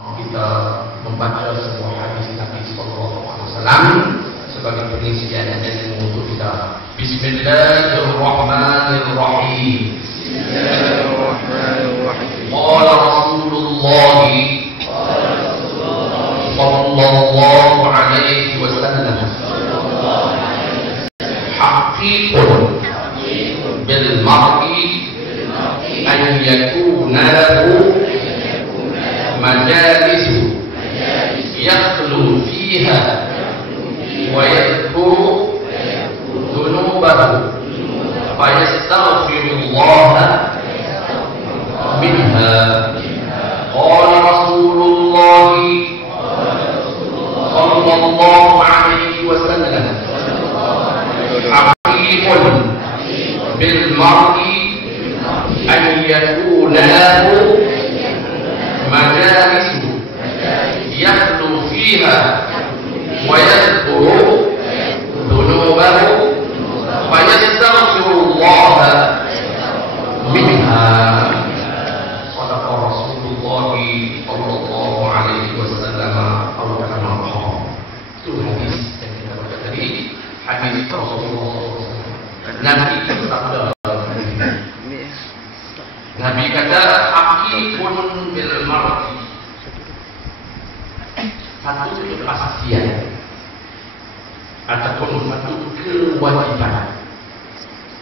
Kita membaca sebuah hadis Nabi Sallallahu Alaihi Wasallam sebagai pengisian yang untuk kita. Bismillahirrahmanirrahim. Bismillahirrahmanirrahim. Qala Rasulullah Sallallahu Alaihi Wasallam. Haqiqun bil mar'i an yakuna lahu مجالس يخلو فيها ويذكر ذنوبه فيستغفر الله منها قال رسول الله صلى الله عليه وسلم عقيم بالمرء أن يكون له مجالس يخلو فيها ويذكر ذنوبه فيستغفر الله منها صدق رسول الله صلى الله عليه وسلم أو كما قال. Itu hadis yang kita baca tadi, hadis Rasulullah SAW. Nabi bersabda, Nabi kata haqiqun bil mar'i. Satu kepastian ataupun satu kewajiban.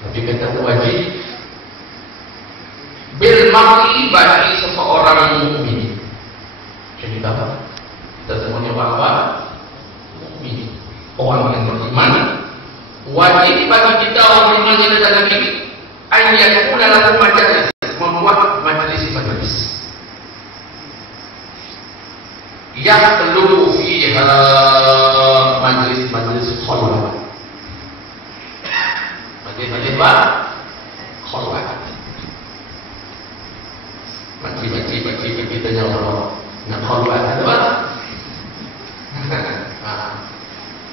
Nabi kata wajib bil mar'i bagi seseorang mukmin. Jadi apa? Kita semuanya bahwa mukmin, orang yang beriman, wajib bagi kita orang beriman yang datang ini ayyakuna lahu majalis, membuat majelis-majelis yakhlu fiha, majelis-majelis khalwat, majelis-majelis khalwat, majelis kita nyawa nak khalwat apa?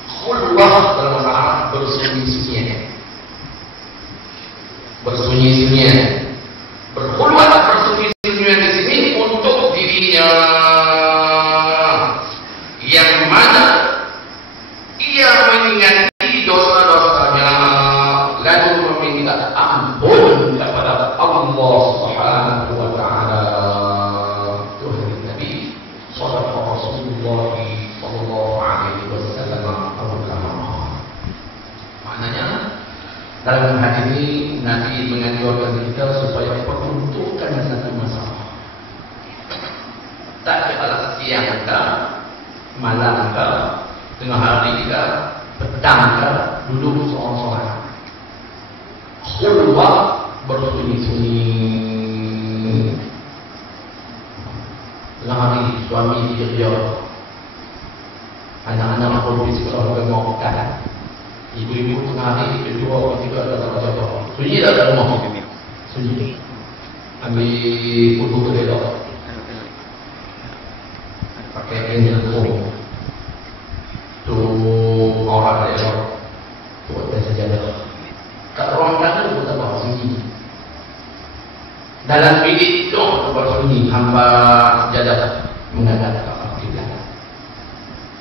Khulwah dalam bahasa Arab bersunyi-sunyi, bersunyi-sunyi, berkhulwat, bersunyi-sunyi di sini untuk dirinya yang mana ia mengingati dosa-dosanya lalu meminta ampun kepada Allah Subhanahu wa taala. Tuhan Nabi sallallahu Rasulullah sallallahu alaihi wasallam. Maknanya dalam hadis ini Nabi menganjurkan kita supaya peruntukkan satu masalah. Tak kala siang ke, malam ke, tengah hari ke, petang ke, duduk seorang-seorang. Khulwat, bersunyi-sunyi. Tengah hari suami dia anak-anak perlu di sekolah bermakan. Ibu-ibu tengah hari kedua ketiga adalah jawab. Sunyi tak dalam rumah? Sunyi. Ambil kudu kedua. Pakai kain jengkung. Tu orang elok. Buat dan sejadah. Kat ruang tamu pun tak bawa sunyi. Dalam bilik itu tempat sunyi. Hamba sejadah menghadap ke kiblat.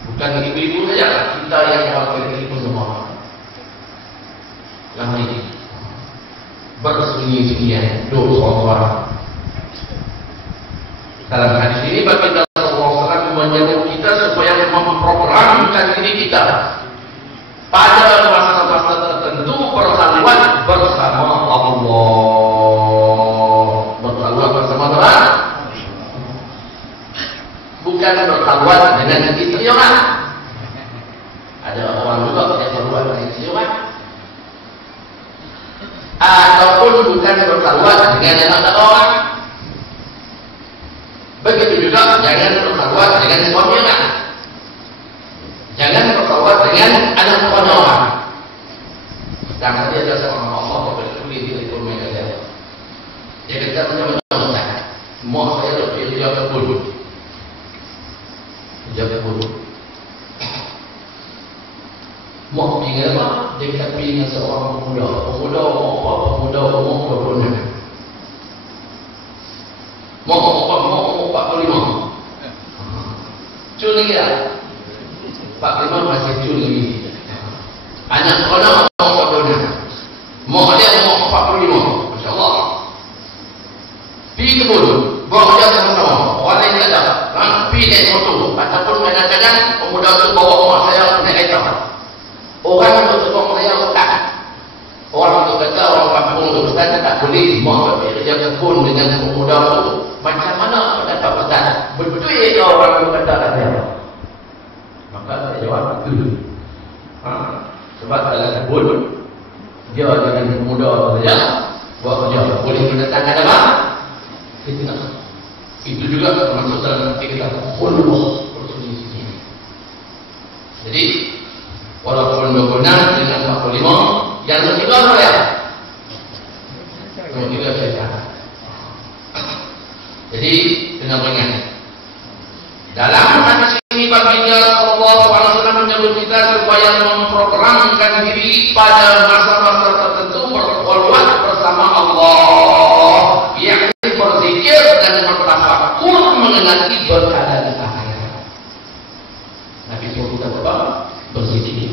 Bukan ibu-ibu saja, kita yang pakai telefon semua. Lama ini bersunyi-sunyian dosa orang. Dalam hadis ini baginda sallallahu alaihi wasallam menjaga kita supaya memprogramkan diri kita pada masa-masa tertentu bersalawat bersama Allah. Bersalawat bersama Tuhan, bukan bersalawat dengan istri orang. Ada orang juga yang bersalawat dengan istri orang, ataupun bukan bersalawat dengan anak orang. Begitu juga jangan bersalawat dengan suami orang, jangan bersalawat dengan anak orang. Dan tadi ada seorang Allah berkulit di itu mereka dia kata macam-macam. Semua saya lebih dia berbulu, dia berbulu. Mau pinggir apa? Dia kata pinggir seorang pemuda umur 26. Mau 45. Jun lagi lah. Pak Kemal masih Jun lagi. Anak sekolah mau 40. Mau dia mau 45. Masya Allah. Pergi kebun. Bawa dia sama-sama. Orang lain tak ada. Pergi naik motor. Ataupun kadang-kadang pemuda itu bawa mak saya naik kereta. Orang itu sebab saya tak. Orang itu kata orang kampung itu kata tak boleh mak kerja kebun dengan pemuda itu. Macam mana dapat pesan? Betul ke orang itu kata ada? Maka saya jawab betul. Sebab dalam kebun dia dengan pemuda saja buat kerja. Boleh mendatangkan apa? Itu juga termasuk dalam arti kita khulwah. Jadi walaupun berguna dengan 45, yang ketiga apa ya? Yang ketiga syaitan. Jadi kena ingat. Dalam hadis ini baginda sallallahu alaihi wasallam menyuruh kita supaya memprogramkan diri pada masa-masa tertentu berkhulwat bersama Allah, yakni berzikir dan bertafakur mengenai perkara di akhirat. Nabi suruh kita apa? Berzikir.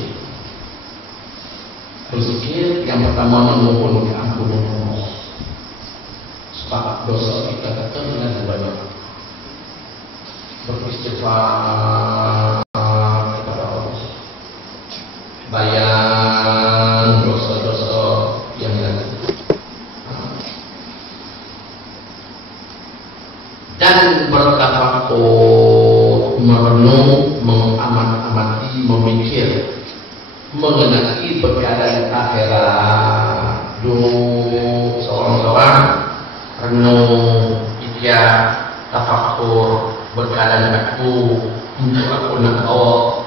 Berzikir yang pertama memohon keampunan Allah. Sebab dosa kita kata dengan banyak. Beristighfar kepada Allah. Bayang dosa-dosa yang lalu. Dan bertafakur, merenung, mengamati, memikir mengenai perkara akhirat. Dulu seorang-seorang renung, pikir, tafakur perkara aku untuk aku nak bawa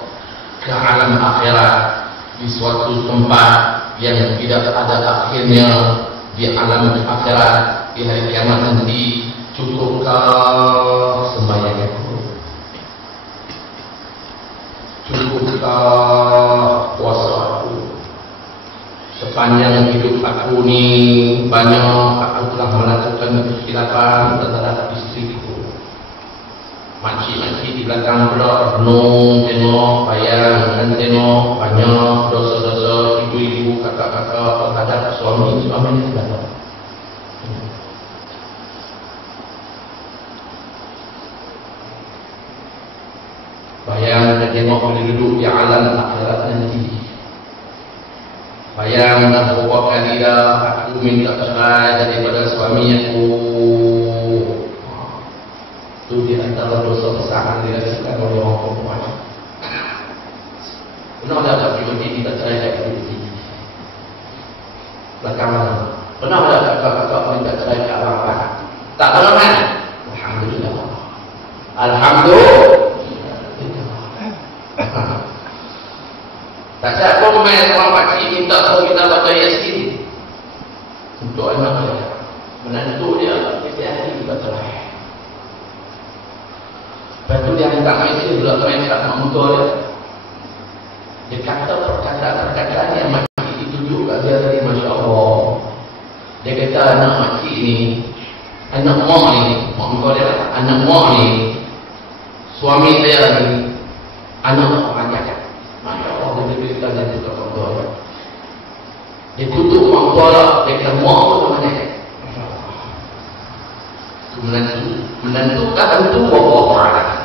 ke alam akhirat di suatu tempat yang tidak ada akhirnya, di alam akhirat di hari kiamat nanti. Cukupkah sembahyangku? Cukupkah puasaku? Sepanjang hidup aku ni banyak aku telah melakukan kesilapan terhadap istriku. Makcik-makcik di belakang pula renung, tengok, bayang, tengok banyak dosa-dosa ibu-ibu, kakak-kakak terhadap suami-suami di belakang. Bayang dan tengok boleh duduk di alam akhirat nanti. Bayang dan beberapa kali dah aku minta cerai daripada suami aku. Itu di antara dosa besar yang dirasakan oleh orang perempuan. Pernah ada pribadi minta cerai dari pribadi? Belakang mana? Pernah ada kakak-kakak minta cerai ke abang-abang? Tak pernah kan? Alhamdulillah. Alhamdulillah. Tak ada komen orang pakcik minta tahu kita baca Yasin untuk anak dia, menantu dia setiap hari kita cerai. Lepas tu dia minta mesej pula main kat mak muka dia. Dia kata perkataan yang makcik ditunjuk kat dia tadi, Masya Allah. Dia kata anak makcik ni, anak mak ni, mak muka dia kata anak mak ni, suami saya ni anak mak panjang. Masya Allah, dia beritahu dan juga Allah. Dia tutup mak Allah, dia kata mak tu mana? Masya Allah. Menantu kan tentu Allah.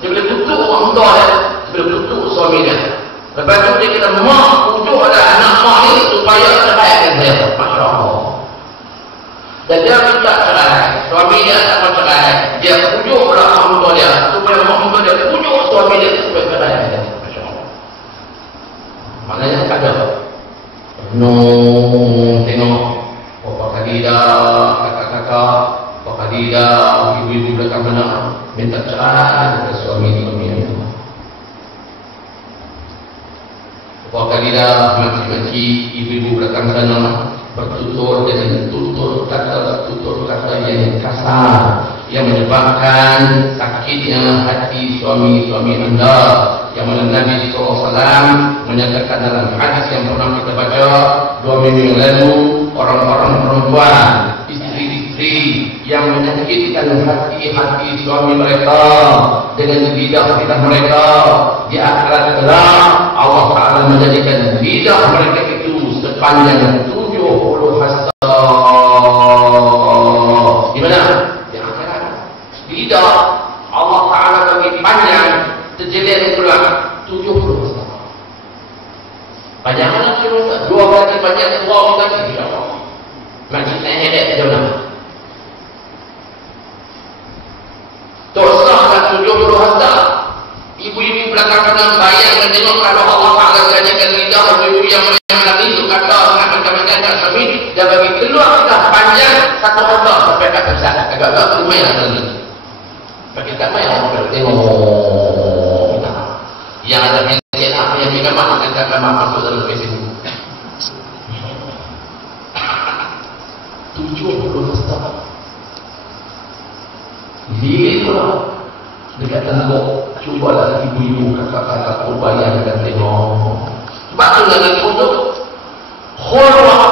Dia boleh tutup mak Allah dia, dia boleh tutup suami dia. Lepas tu dia kata mak, tutup ada anak mak ni supaya terbaikkan dia. Masya Allah. Dan dia minta cerai, suami dia tak mau cerai. Dia pujuk pula mak muka dia supaya mak muka dia pujuk suami dia supaya cerai dia. Masya Allah. Maknanya tak ada. Tengok bapa kali dah, kakak-kakak, bapa kali dah, ibu-ibu belakang mana minta cerai dari suami-suami dia. Bapa kali dah, makcik-makcik, ibu-ibu belakang sana bertutur dengan tutur kata yang kasar, yang menyebabkan sakitnya hati suami-suami anda. Yang mana Nabi SAW menyatakan dalam hadis yang pernah kita baca 2 minggu yang lalu, orang-orang perempuan, istri istri yang menyakitkan hati-hati suami mereka dengan lidah-lidah mereka. Di akhirat kelak Allah Ta'ala menjadikan lidah mereka itu sepanjang 70 hasta. Gimana? Di akhirat lidah Allah Ta'ala bagi panjang terjadi pula 70 hasta. Panjangnya kira 2 kali panjang suami tadi, insya Allah. Macam saya hedek jauh. Dosa 70 hasta. Ibu-ibu belakang kanan bayang dan tengok kalau Allah Ta'ala jadikan lidah ibu yang menang itu kata macam-macam tak suami dan bagi keluar kita panjang 1 hasta sampai kat besar. Agak-agak lumayan lagi. Bagi tak payah orang tengok kita. Yang ada media apa yang kita makan akan masuk dalam Facebook. 70 hasta. Bilik pula dekat tengok. Cubalah ibu-ibu kakak-kakak bayangkan tengok. Sebab tu dengan untuk khulwah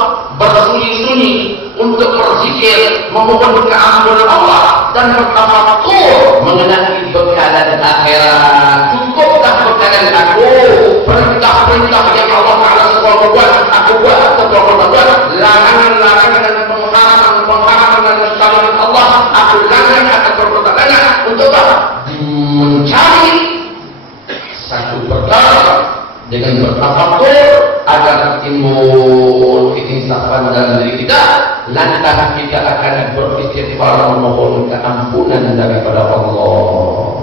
bersembunyi-sunyi untuk berzikir memohon keampunan Allah dan bertafakur mengenai bekalan akhirat. Cukupkah bekalan aku? Perintah-perintah yang Allah Ta'ala suruh buat, aku buat atau tak buat. Larangan-larangan dan penghalang dan syariat Allah aku langgar atau berbuat langgar. Untuk apa? Mencari satu perkara dengan bertafakur agar timbul keinsafan dalam diri kita, lantas kita akan beristighfar memohon keampunan daripada Allah.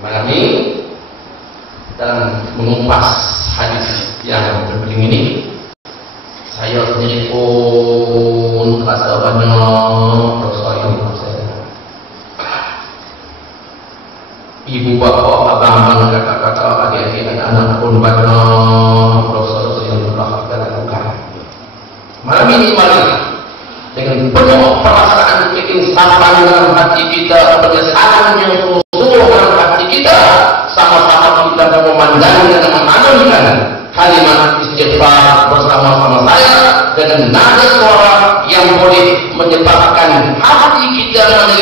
Malam ini dalam mengupas hadis yang penting ini, saya sendiri pun rasa banyak persoalan. Ibu bapa, abang-abang, kakak-kakak, adik-adik, anak-anak pun banyak dosa-dosa yang telah kita lakukan. Malam ini dengan penuh perasaan keinsafan dalam hati kita, penyesalan yang sungguh dalam hati kita, sama-sama kita memandangkan dan mengamalkan kalimat istighfar bersama-sama saya dengan nada suara yang boleh menyebabkan hati kita menjadi